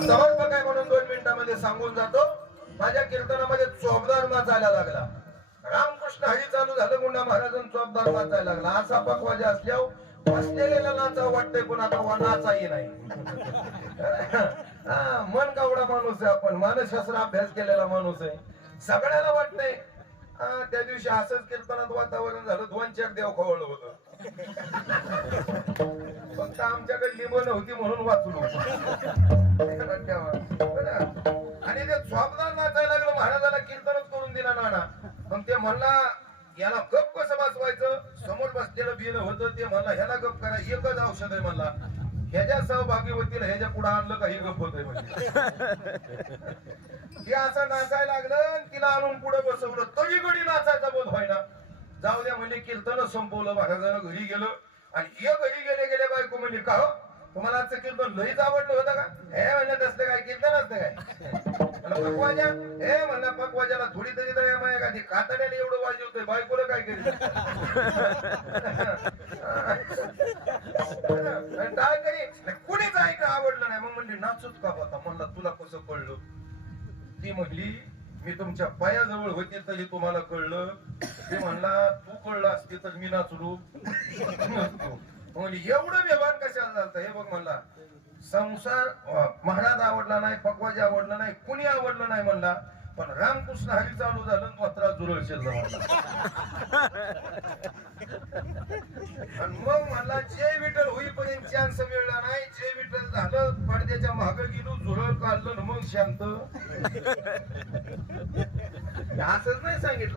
समर्पक आहे म्हणून दोन मिनिटांमध्ये सांगून जातो. माझ्या कीर्तनामध्ये चोपदार नाचायला लागला. रामकृष्ण हरी चालू झालं गुंडा महाराजांना चोपदार नाचायला लागला. असा पकवाजा असल्यावर बसलेल्याला नाचा वाटतंय पण आता वा नाचाही नाही. हा, मन कावडा माणूस आहे आपण. मानसशास्त्र अभ्यास केलेला माणूस आहे. सगळ्याला वाटतंय हा, त्या दिवशी असंच कीर्तनात वातावरण झालं दोन चार देव खवळलं होतं. फक्त आमच्याकडे लिंब नव्हती म्हणून वाचलो. आणि ते स्वाबदार नाचायला लागलं महाराजाला कीर्तनच करून दिला नाना. मग ते म्हणला याला गप कसं बसवायचं? समोर बसलेलं बिल होतं ते म्हणला ह्याला गप करा एकच औषध आहे म्हणला. ह्याच्या सहभागी होतील ह्याच्या पुढे आणलं काही गप होतंय म्हणजे हे असं नाचायला लागलं तिला आणून पुढे बसवलं. तरी गडी नाचायचा बोध व्हायला. जाऊ द्या म्हणजे कीर्तन संपवलं महाराजानं घरी गेलं. आणि हे घरी गेले गेले बायको म्हणजे का हो? तुम्हाला आजचं कीर्तन लईच आवडलं होतं का? हे म्हणलं असलं काय? कीर्तन असतं काय? पकवाजा हे म्हणलं पकवाजाला थोडी तरी तर माया का ती कातड्याने एवढं वाजवतोय बायकोला काय करीत काय करी कुणीच ऐका आवडलं नाही. मग म्हणली नाचूच का होता म्हणलं तुला कसं कळलं? ती म्हणली मी तुमच्या पायाजवळ होते तरी तुम्हाला कळलं. ते म्हणला तू कळलं असते तर मी नाचलो. नसतो. म्हणली एवढं व्यवहार कशाला झालं हे बघ म्हणला संसार महाराज आवडला नाही पकवाजी आवडला नाही कुणी आवडलं नाही म्हणला पण रामकृष्ण हरी चालू झालं मात्र जुरळ शिरलं म्हणला आणि मग म्हणला जय विठ्ठल होईपर्यंत चान्स मिळला नाही जय विठ्ठल झालं पडद्याच्या माग गेलो झुरळ काढलं मग शांत. असंच नाही सांगितलं.